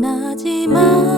나지만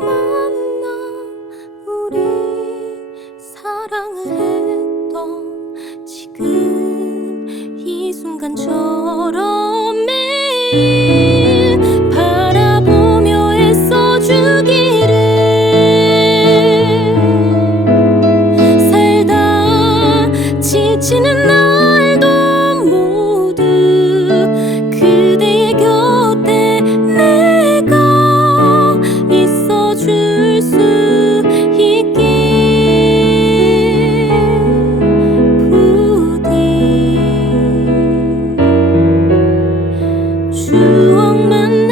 も是我们